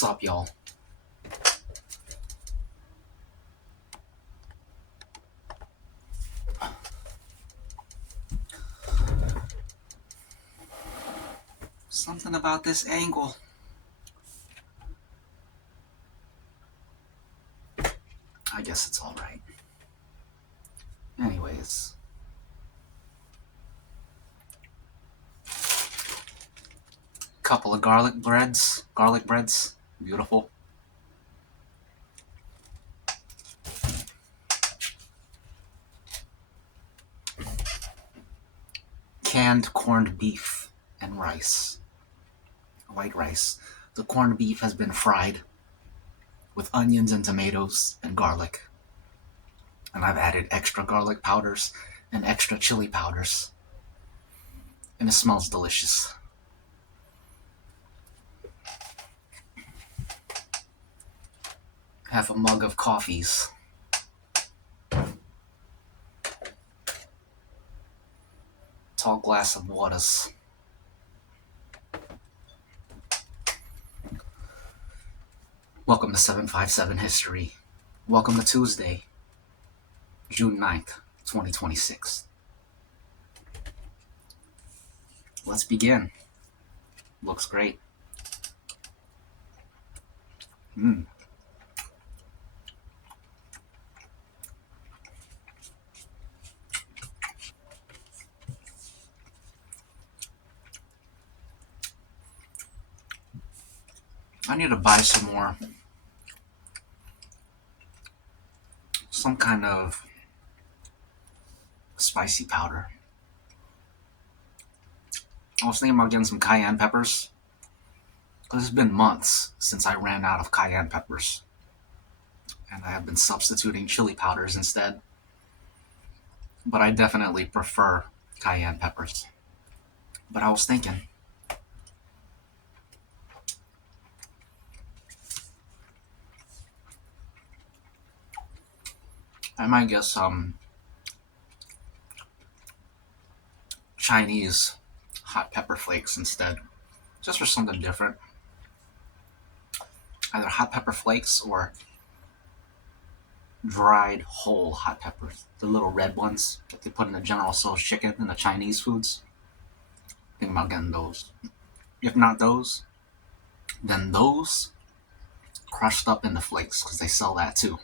What's up, y'all? Something about this angle. I guess it's alright. Anyways. Couple of garlic breads. Beautiful. Canned corned beef and rice. White rice. The corned beef has been fried with onions and tomatoes and garlic. And I've added extra garlic powders and extra chili powders. And it smells delicious. Half a mug of coffees. Tall glass of waters. Welcome to 757 History. Welcome to Tuesday, June 9th, 2026. Let's begin. Looks great. I need to buy some kind of spicy powder. I was thinking about getting some cayenne peppers, because it's been months since I ran out of cayenne peppers, and I have been substituting chili powders instead. But I definitely prefer cayenne peppers. But I was thinking, I might get some Chinese hot pepper flakes instead, just for something different. Either hot pepper flakes or dried whole hot peppers, the little red ones that they put in the General Tso's chicken and the Chinese foods. Think about getting those. If not those, then those crushed up into flakes, because they sell that too.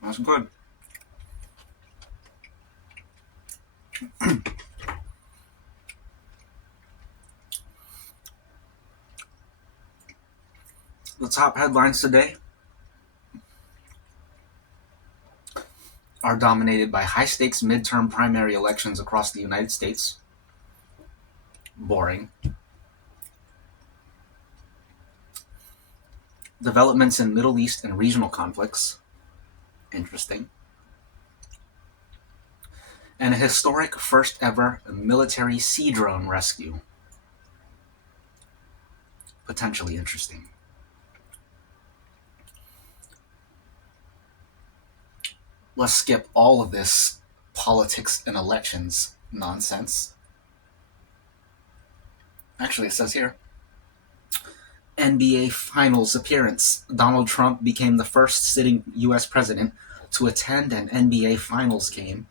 That's good. The top headlines today are dominated by high-stakes midterm primary elections across the United States. Boring. Developments in Middle East and regional conflicts. Interesting. And a historic first ever military sea drone rescue. Potentially interesting. Let's skip all of this politics and elections nonsense. Actually, it says here, NBA Finals appearance. Donald Trump became the first sitting U.S. president to attend an NBA Finals game,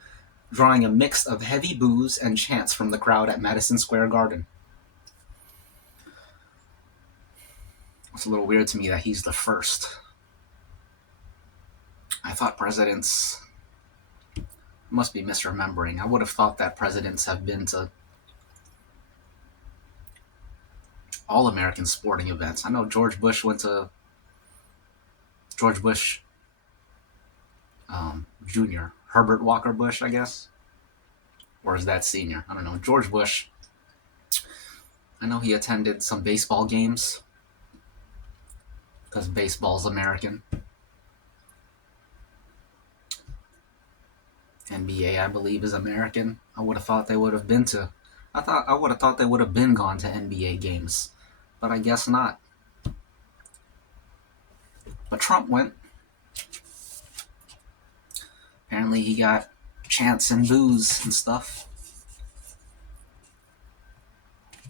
drawing a mix of heavy boos and chants from the crowd at Madison Square Garden. It's a little weird to me that he's the first. I thought presidents... must be misremembering. I would have thought that presidents have been to all American sporting events. I know George Bush went to George Bush Jr. Herbert Walker Bush, I guess. Or is that senior? I don't know. George Bush. I know he attended some baseball games, because baseball's American. NBA, I believe, is American. I would have thought they would have been to... I would have thought they would have been gone to NBA games. But I guess not. But Trump went. Apparently he got chants and boos and stuff.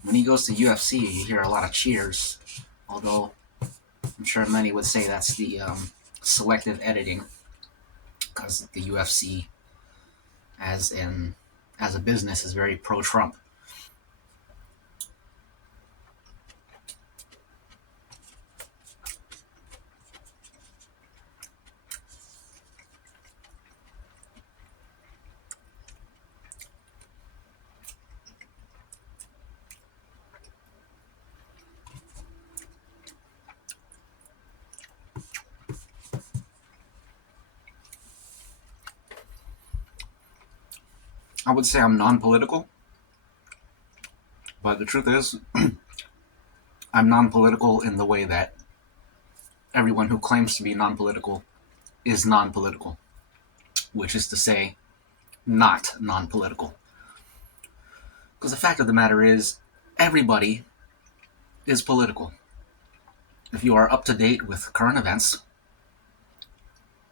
When he goes to UFC, you hear a lot of cheers. Although I'm sure many would say that's the selective editing, because the UFC, as a business, is very pro-Trump. I would say I'm non-political, but the truth is, I'm non-political in the way that everyone who claims to be non-political is non-political, which is to say, not non-political. Because the fact of the matter is, everybody is political. If you are up to date with current events,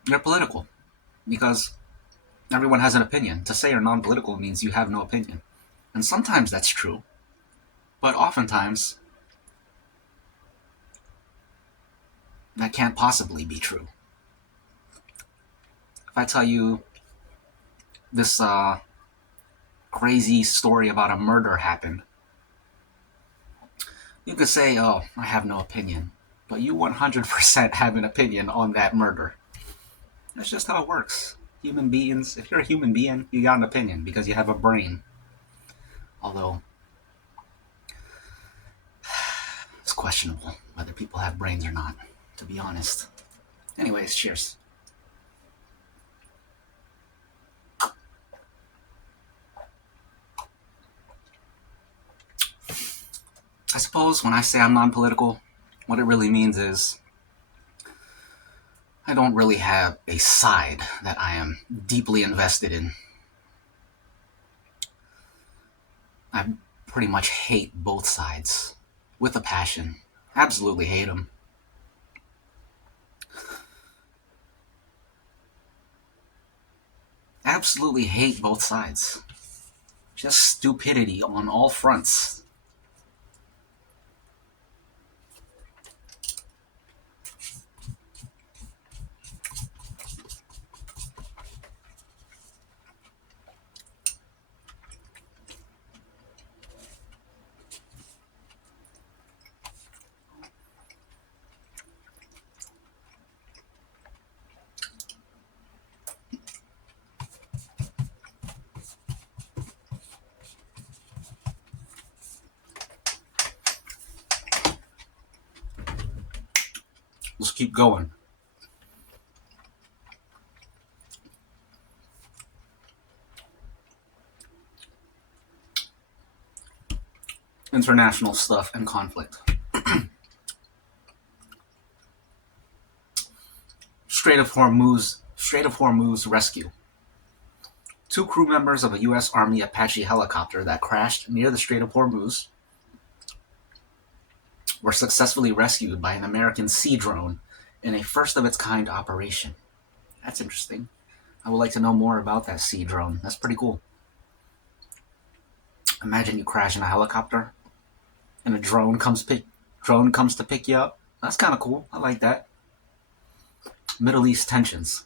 you're political. Because everyone has an opinion. To say you're non-political means you have no opinion. And sometimes that's true. But oftentimes, that can't possibly be true. If I tell you this crazy story about a murder happened, you could say, oh, I have no opinion. But you 100% have an opinion on that murder. That's just how it works. Human beings, if you're a human being, you got an opinion because you have a brain. Although, it's questionable whether people have brains or not, to be honest. Anyways, cheers. I suppose when I say I'm non-political, what it really means is I don't really have a side that I am deeply invested in. I pretty much hate both sides with a passion. Absolutely hate them. Absolutely hate both sides. Just stupidity on all fronts. Let's keep going. International stuff and conflict. Strait of Hormuz rescue. 2 crew members of a U.S. Army Apache helicopter that crashed near the Strait of Hormuz were successfully rescued by an American sea drone in a first-of-its-kind operation. That's interesting. I would like to know more about that sea drone. That's pretty cool. Imagine you crash in a helicopter and a drone comes to pick you up. That's kind of cool. I like that. Middle East tensions.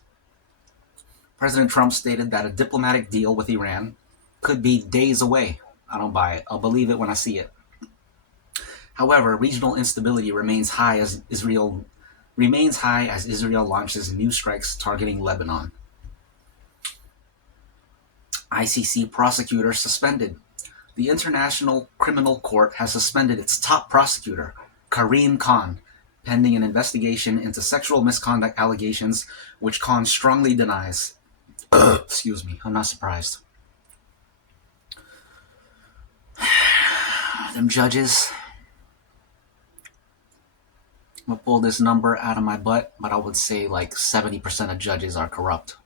President Trump stated that a diplomatic deal with Iran could be days away. I don't buy it. I'll believe it when I see it. However, regional instability remains high as Israel launches new strikes targeting Lebanon. ICC prosecutor suspended. The International Criminal Court has suspended its top prosecutor, Karim Khan, pending an investigation into sexual misconduct allegations, which Khan strongly denies. Excuse me, I'm not surprised. Them judges. I'm gonna pull this number out of my butt, but I would say like 70% of judges are corrupt.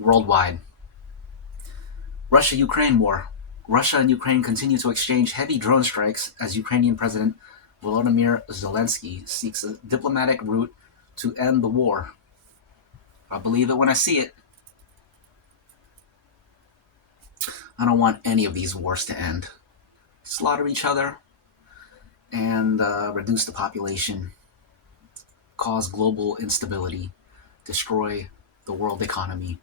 Worldwide. Russia-Ukraine war. Russia and Ukraine continue to exchange heavy drone strikes as Ukrainian President Volodymyr Zelensky seeks a diplomatic route to end the war. I believe it when I see it. I don't want any of these wars to end. Slaughter each other and reduce the population, cause global instability, destroy the world economy.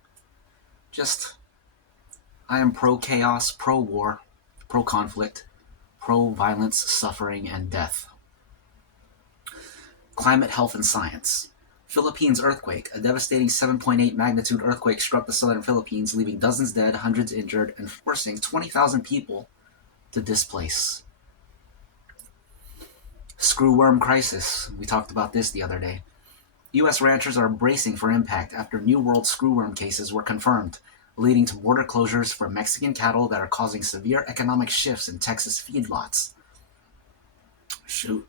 I am pro-chaos, pro-war, pro-conflict, pro-violence, suffering, and death. Climate, health, and science. Philippines earthquake. A devastating 7.8 magnitude earthquake struck the southern Philippines, leaving dozens dead, hundreds injured, and forcing 20,000 people to displace. Screwworm crisis. We talked about this the other day. U.S. ranchers are bracing for impact after New World screwworm cases were confirmed, leading to border closures for Mexican cattle that are causing severe economic shifts in Texas feedlots. Shoot.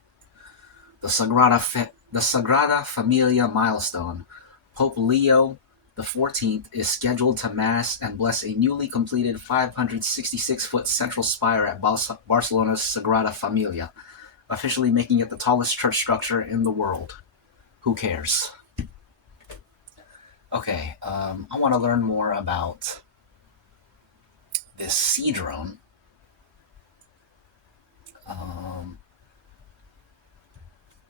The Sagrada Familia milestone. Pope Leo XIV is scheduled to mass and bless a newly completed 566-foot central spire at Barcelona's Sagrada Familia, officially making it the tallest church structure in the world. Who cares? Okay, I want to learn more about this sea drone.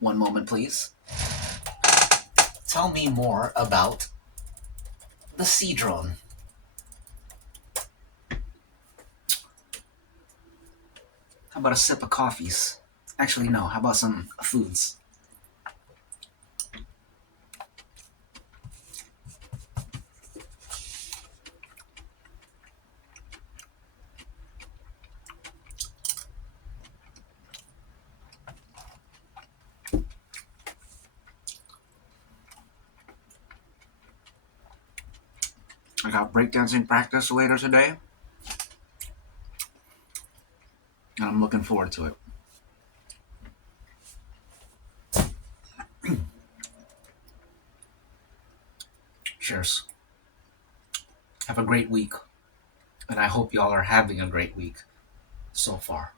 One moment, please. Tell me more about the sea drone. How about a sip of coffees? Actually, no. How about some foods? I got breakdancing practice later today, and I'm looking forward to it. Cheers. Have a great week, and I hope y'all are having a great week so far.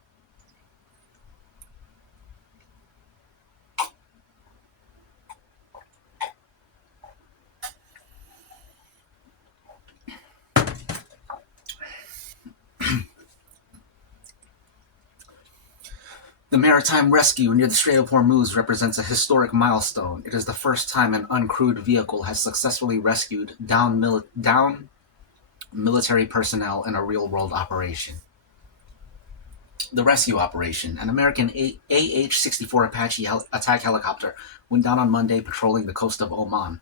The maritime rescue near the Strait of Hormuz represents a historic milestone. It is the first time an uncrewed vehicle has successfully rescued down military personnel in a real-world operation. The rescue operation, an American AH-64 Apache attack helicopter, went down on Monday patrolling the coast of Oman.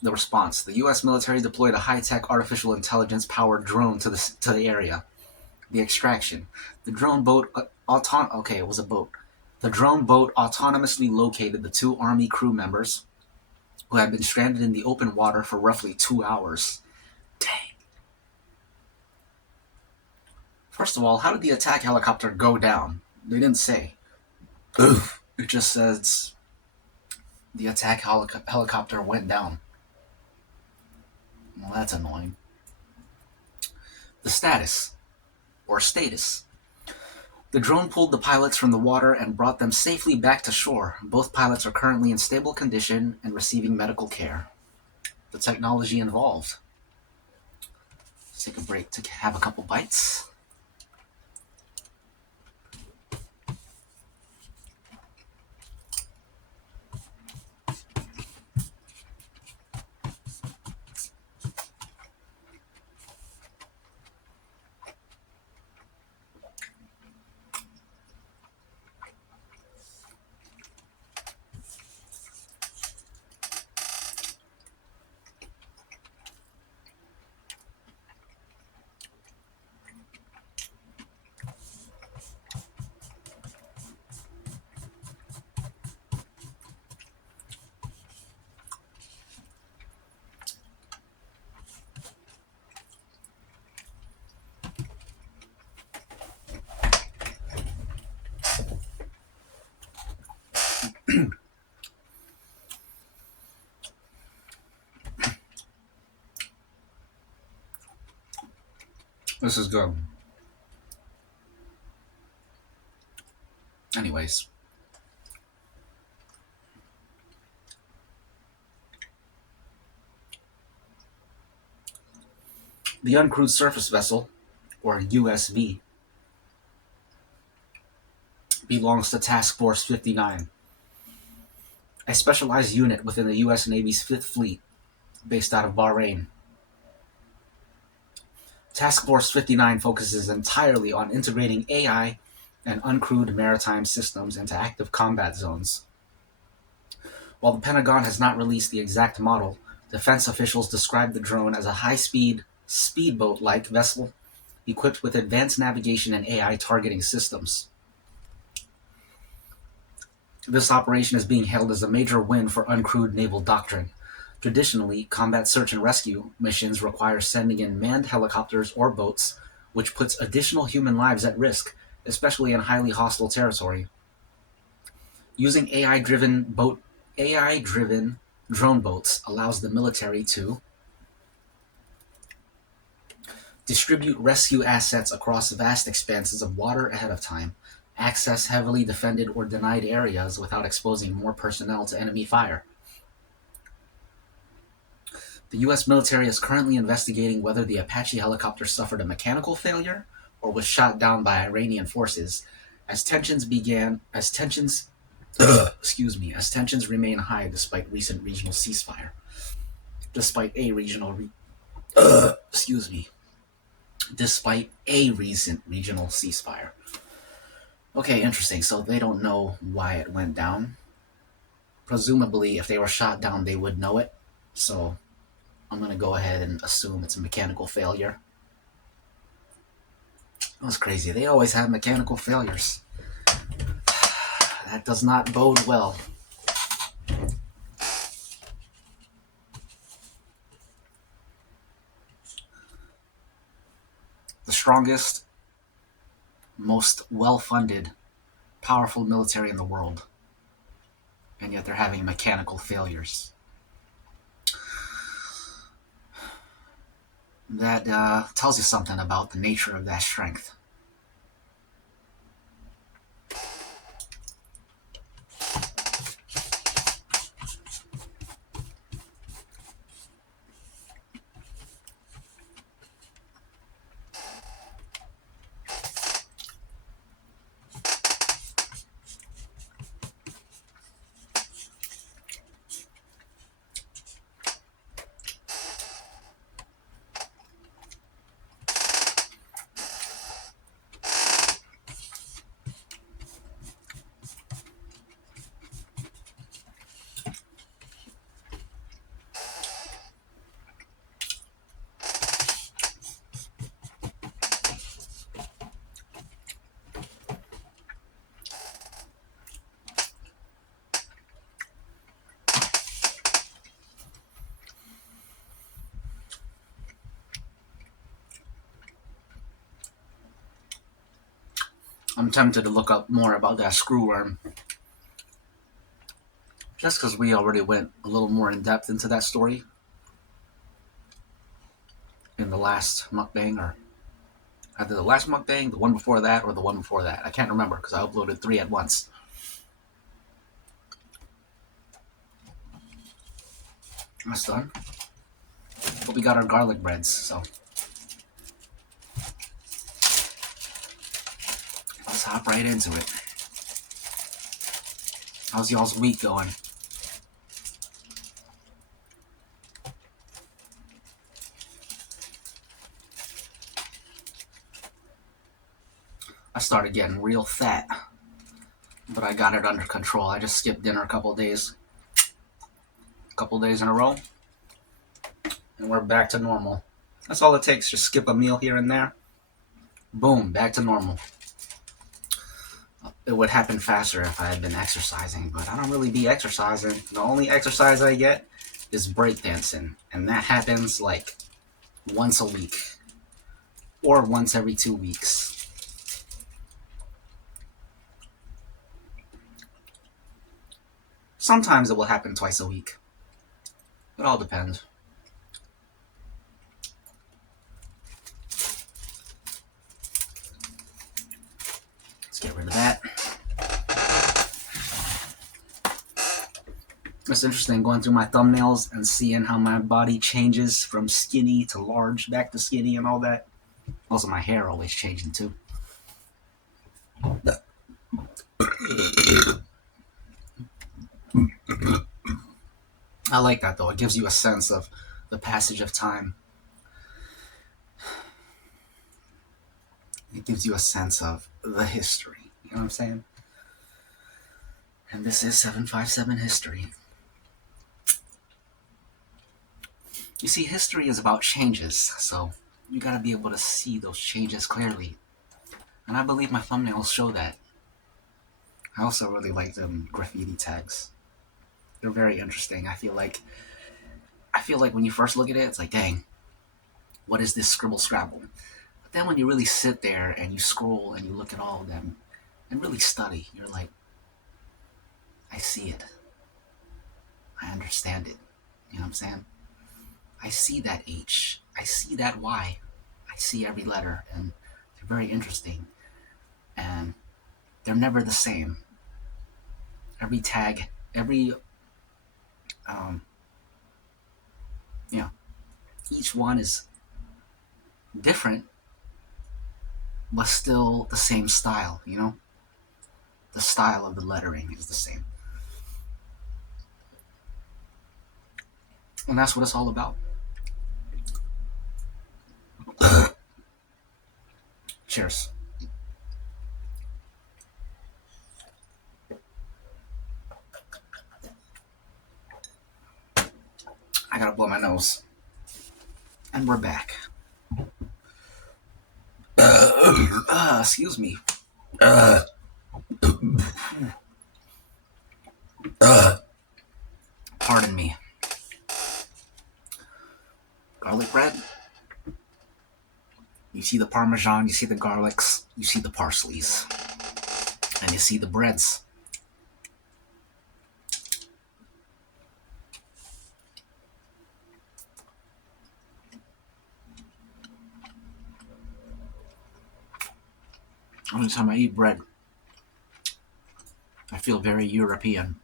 The response: the U.S. military deployed a high-tech artificial intelligence-powered drone to the area. The extraction: the drone boat it was a boat. The drone boat autonomously located the two Army crew members who had been stranded in the open water for roughly 2 hours. Dang. First of all, how did the attack helicopter go down? They didn't say. Oof. It just says the attack helicopter went down. Well, that's annoying. The status. The drone pulled the pilots from the water and brought them safely back to shore. Both pilots are currently in stable condition and receiving medical care. The technology involved. Let's take a break to have a couple bites. This is good. Anyways, the Uncrewed Surface Vessel, or USV, belongs to Task Force 59, a specialized unit within the U.S. Navy's Fifth Fleet, based out of Bahrain. Task Force 59 focuses entirely on integrating AI and uncrewed maritime systems into active combat zones. While the Pentagon has not released the exact model, defense officials describe the drone as a high-speed, speedboat-like vessel equipped with advanced navigation and AI targeting systems. This operation is being hailed as a major win for uncrewed naval doctrine. Traditionally, combat search and rescue missions require sending in manned helicopters or boats, which puts additional human lives at risk, especially in highly hostile territory. Using AI-driven drone boats allows the military to distribute rescue assets across vast expanses of water ahead of time, access heavily defended or denied areas without exposing more personnel to enemy fire. The U.S. military is currently investigating whether the Apache helicopter suffered a mechanical failure or was shot down by Iranian forces, as tensions remain high despite recent regional ceasefire. Despite a recent regional ceasefire. Okay, interesting. So they don't know why it went down. Presumably, if they were shot down, they would know it. So I'm going to go ahead and assume it's a mechanical failure. That's crazy. They always have mechanical failures. That does not bode well. The strongest, most well-funded, powerful military in the world. And yet they're having mechanical failures. That tells you something about the nature of that strength. I'm tempted to look up more about that screwworm. Just because we already went a little more in depth into that story in the last mukbang, or either the last mukbang, the one before that, or the one before that. I can't remember because I uploaded 3 at once. That's done. But we got our garlic breads, so let's hop right into it. How's y'all's week going? I started getting real fat, but I got it under control. I just skipped dinner a couple days in a row, and we're back to normal. That's all it takes, just skip a meal here and there. Boom, back to normal. It would happen faster if I had been exercising, but I don't really be exercising. The only exercise I get is breakdancing, and that happens like once a week or once every 2 weeks. Sometimes it will happen twice a week. It all depends. It's interesting going through my thumbnails and seeing how my body changes from skinny to large, back to skinny, and all that. Also, my hair always changing too. I like that though. It gives you a sense of the passage of time. It gives you a sense of the history. You know what I'm saying? And this is 757 history. You see, history is about changes, so you gotta be able to see those changes clearly. And I believe my thumbnails show that. I also really like them graffiti tags. They're very interesting. I feel like when you first look at it, it's like, dang, what is this scribble scrabble? But then when you really sit there and you scroll and you look at all of them and really study, you're like, I see it. I understand it. You know what I'm saying? I see that H. I see that Y. I see every letter, and they're very interesting. And they're never the same. Every tag, um, you know, each one is different, but still the same style, you know? The style of the lettering is the same. And that's what it's all about. Cheers. I gotta blow my nose. And we're back. Excuse me. Pardon me. Garlic bread. You see the parmesan, you see the garlics, you see the parsleys, and you see the breads. Every time I eat bread, I feel very European.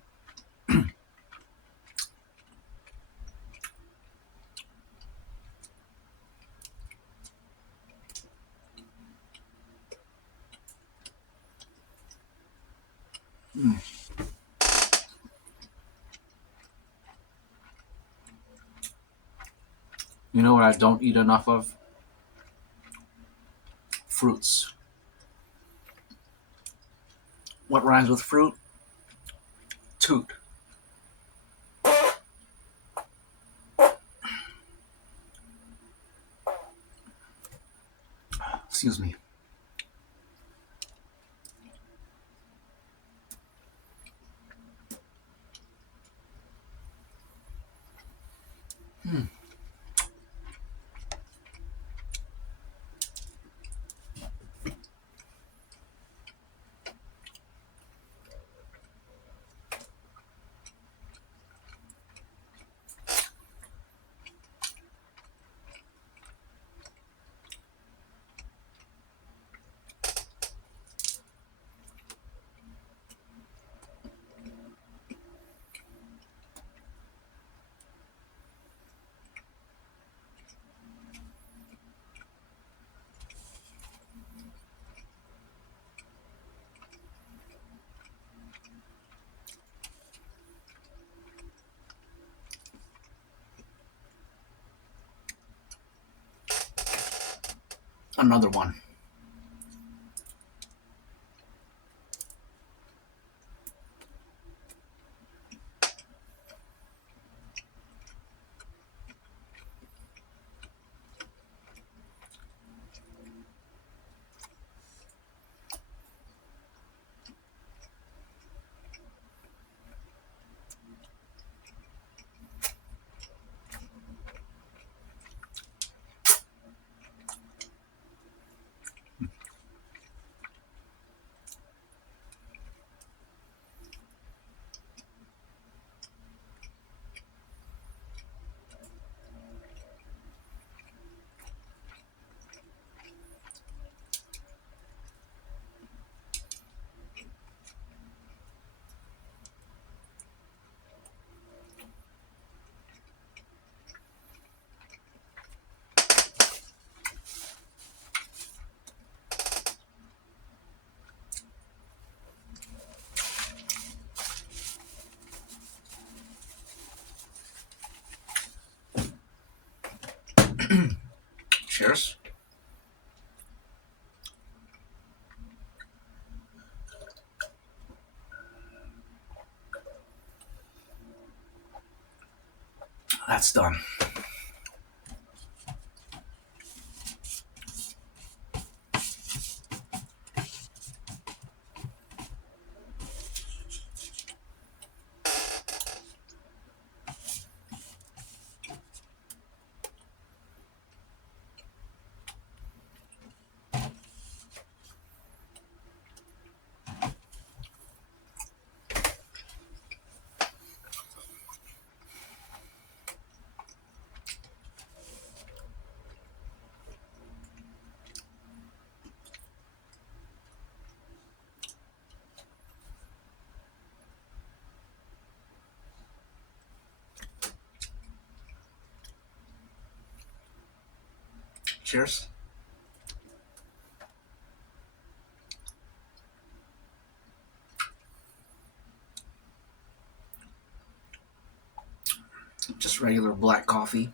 Mm. You know what I don't eat enough of? Fruits. What rhymes with fruit? Toot. Excuse me. Hmm. Another one. Cheers. That's done. Cheers. Just regular black coffee.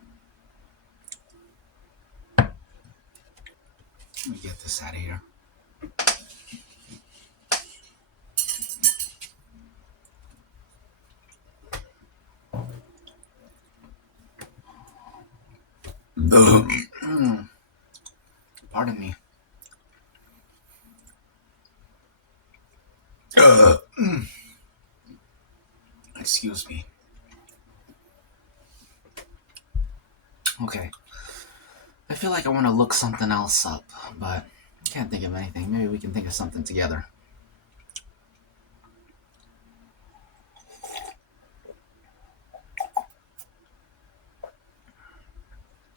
Let me get this out of here. Pardon me. Excuse me. Okay. I feel like I want to look something else up, but I can't think of anything. Maybe we can think of something together.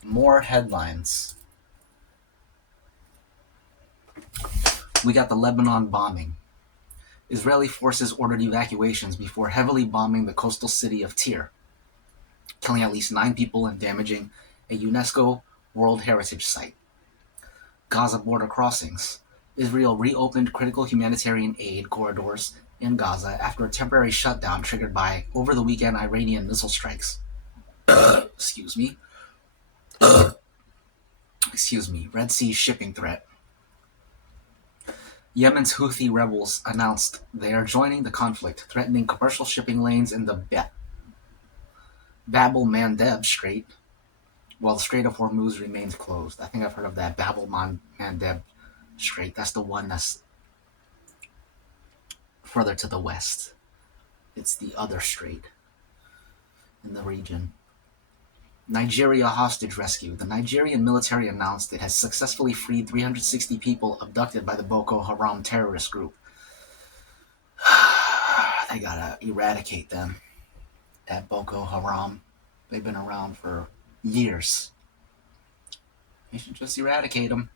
More headlines. We got the Lebanon bombing. Israeli forces ordered evacuations before heavily bombing the coastal city of Tyre, killing at least 9 people and damaging a UNESCO World Heritage Site. Gaza border crossings. Israel reopened critical humanitarian aid corridors in Gaza after a temporary shutdown triggered by, over the weekend, Iranian missile strikes. Excuse me. Red Sea shipping threat. Yemen's Houthi rebels announced they are joining the conflict, threatening commercial shipping lanes in the Bab el-Mandeb Strait, while the Strait of Hormuz remains closed. I think I've heard of that Bab el-Mandeb Strait. That's the one that's further to the west. It's the other strait in the region. Nigeria hostage rescue. The Nigerian military announced it has successfully freed 360 people abducted by the Boko Haram terrorist group. They gotta eradicate them. That Boko Haram. They've been around for years. They should just eradicate them.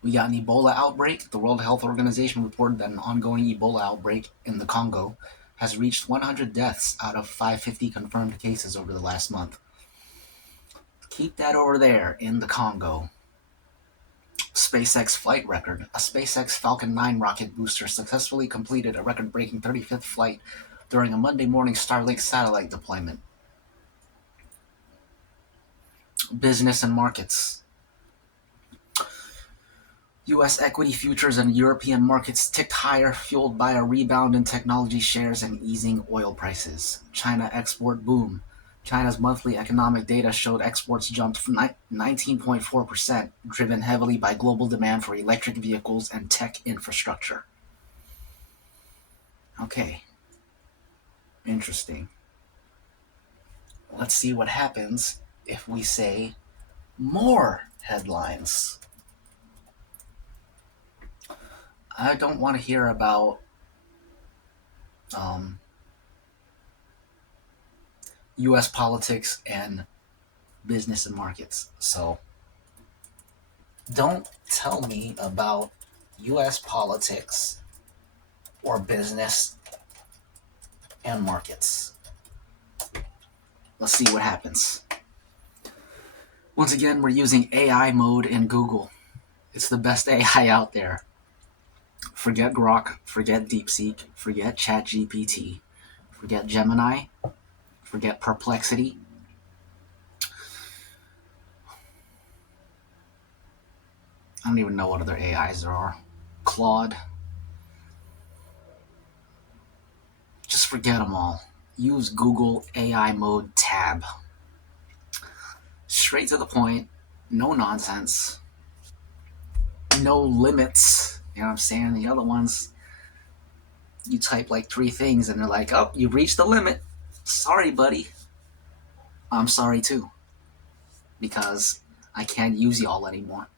We got an Ebola outbreak. The World Health Organization reported that an ongoing Ebola outbreak in the Congo has reached 100 deaths out of 550 confirmed cases over the last month. Keep that over there in the Congo. SpaceX flight record. A SpaceX Falcon 9 rocket booster successfully completed a record-breaking 35th flight during a Monday morning Starlink satellite deployment. Business and markets. U.S. equity futures and European markets ticked higher, fueled by a rebound in technology shares and easing oil prices. China export boom. China's monthly economic data showed exports jumped 19.4%, driven heavily by global demand for electric vehicles and tech infrastructure. Okay. Interesting. Let's see what happens if we say more headlines. I don't want to hear about U.S. politics and business and markets. So don't tell me about U.S. politics or business and markets. Let's see what happens. Once again, we're using AI mode in Google. It's the best AI out there. Forget Grok, forget DeepSeek, forget ChatGPT, forget Gemini, forget Perplexity. I don't even know what other AIs there are. Claude. Just forget them all. Use Google AI mode tab. Straight to the point. No nonsense. No limits. You know what I'm saying? The other ones, you type like 3 things and they're like, oh, you reached the limit. Sorry, buddy. I'm sorry too. Because I can't use y'all anymore.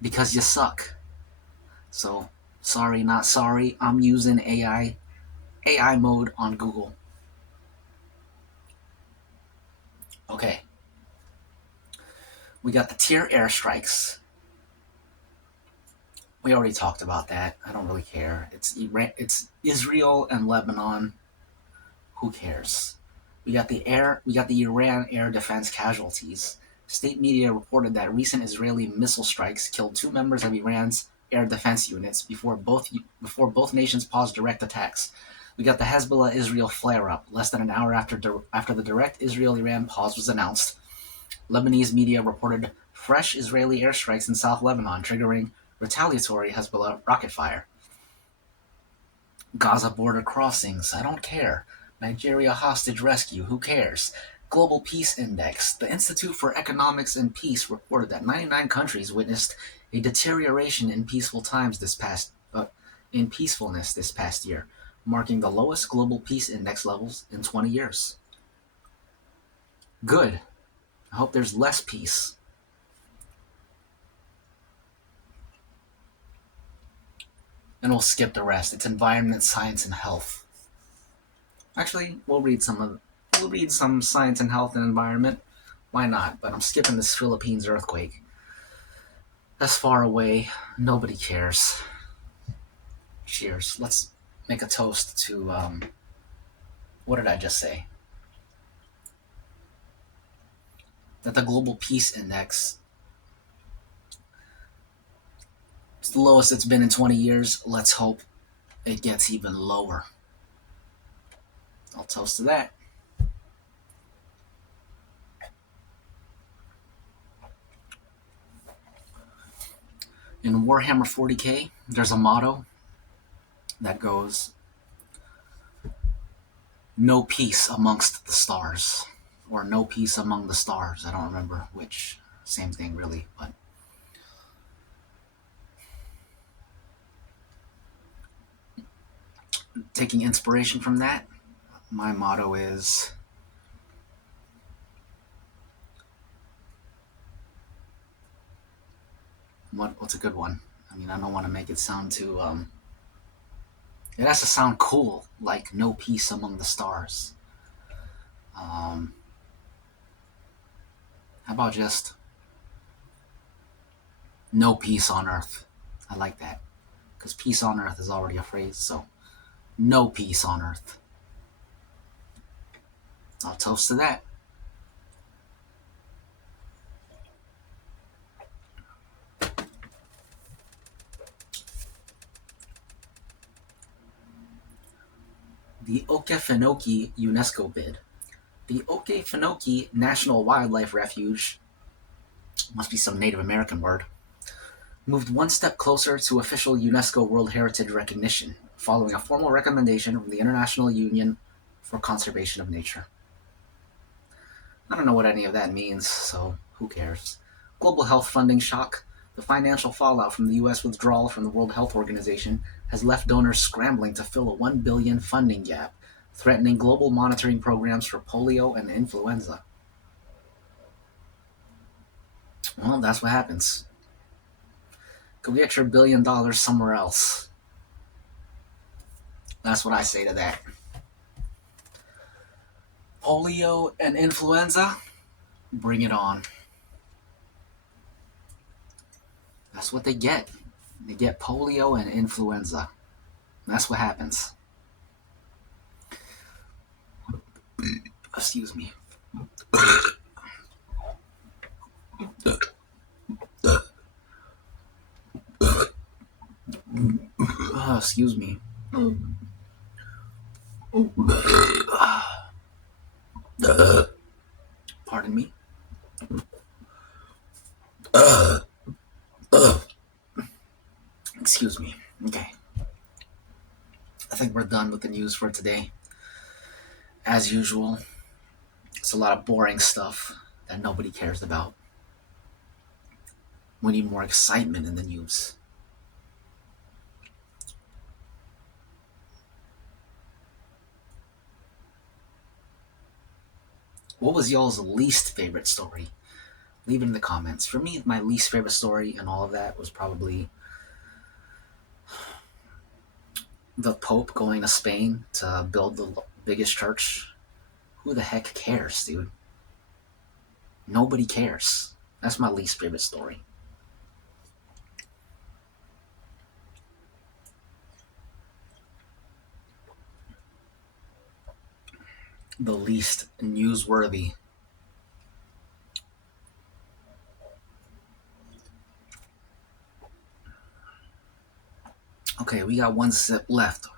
Because you suck. So, sorry, not sorry. I'm using AI mode on Google. Okay. We got the tier airstrikes. We already talked about that. I don't really care. It's Israel and Lebanon. Who cares? We got the Iran air defense casualties. State media reported that recent Israeli missile strikes killed 2 members of Iran's air defense units before both nations paused direct attacks. We got the Hezbollah-Israel flare-up less than an hour after the direct Israel-Iran pause was announced. Lebanese media reported fresh Israeli airstrikes in South Lebanon, triggering retaliatory Hezbollah rocket fire. Gaza border crossings, I don't care. Nigeria hostage rescue, who cares? Global Peace Index. The Institute for Economics and Peace reported that 99 countries witnessed a deterioration in peacefulness this past year, marking the lowest global peace index levels in 20 years. Good. I hope there's less peace. And we'll skip the rest. It's environment, science, and health. Actually, we'll read some science and health and environment. Why not? But I'm skipping this Philippines earthquake. That's far away. Nobody cares. Cheers. Let's make a toast to, what did I just say? That the Global Peace Index is the lowest it's been in 20 years. Let's hope it gets even lower. I'll toast to that. In Warhammer 40k, there's a motto that goes, no peace amongst the stars, or no peace among the stars. I don't remember which. Same thing, really, but taking inspiration from that, my motto is, what's a good one? I mean, I don't want to make it sound too, it has to sound cool, like no peace among the stars. How about just no peace on earth? I like that, because peace on earth is already a phrase, so no peace on earth. I'll toast to that. The Okefenokee UNESCO bid. The Okefenokee National Wildlife Refuge, must be some Native American word, moved one step closer to official UNESCO World Heritage recognition, following a formal recommendation from the International Union for Conservation of Nature. I don't know what any of that means, so who cares? Global health funding shock. The financial fallout from the U.S. withdrawal from the World Health Organization has left donors scrambling to fill a $1 billion funding gap, threatening global monitoring programs for polio and influenza. Well, that's what happens. Go get your $1 billion somewhere else. That's what I say to that. Polio and influenza, bring it on. That's what they get. They get polio and influenza. That's what happens. Excuse me. Excuse me. Pardon me. Excuse me. Okay. I think we're done with the news for today. As usual, it's a lot of boring stuff that nobody cares about. We need more excitement in the news. What was y'all's least favorite story? Leave it in the comments. For me, my least favorite story and all of that was probably the Pope going to Spain to build the biggest church. Who the heck cares, dude? Nobody cares. That's my least favorite story. The least newsworthy. Okay, we got one sip left.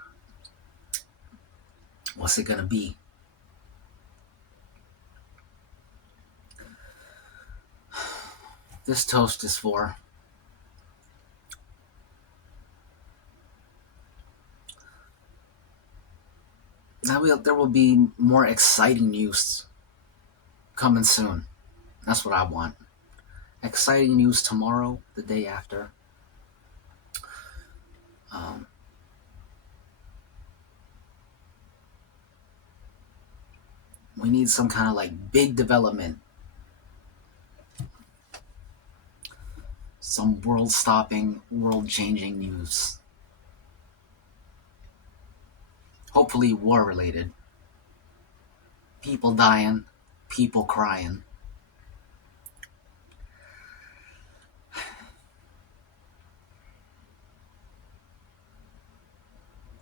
What's it gonna be? This toast is for there will be more exciting news coming soon. That's what I want. Exciting news tomorrow, the day after. Um, we need some kind of like big development. Some world-stopping, world-changing news. Hopefully war-related. People dying, people crying.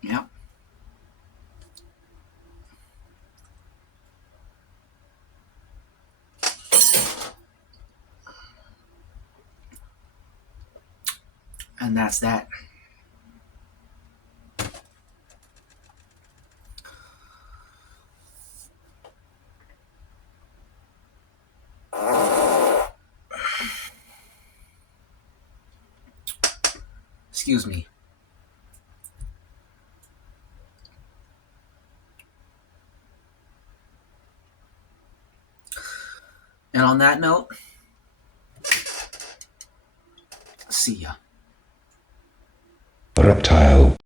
Yep. And that's that. Excuse me. And on that note, see ya. Reptile.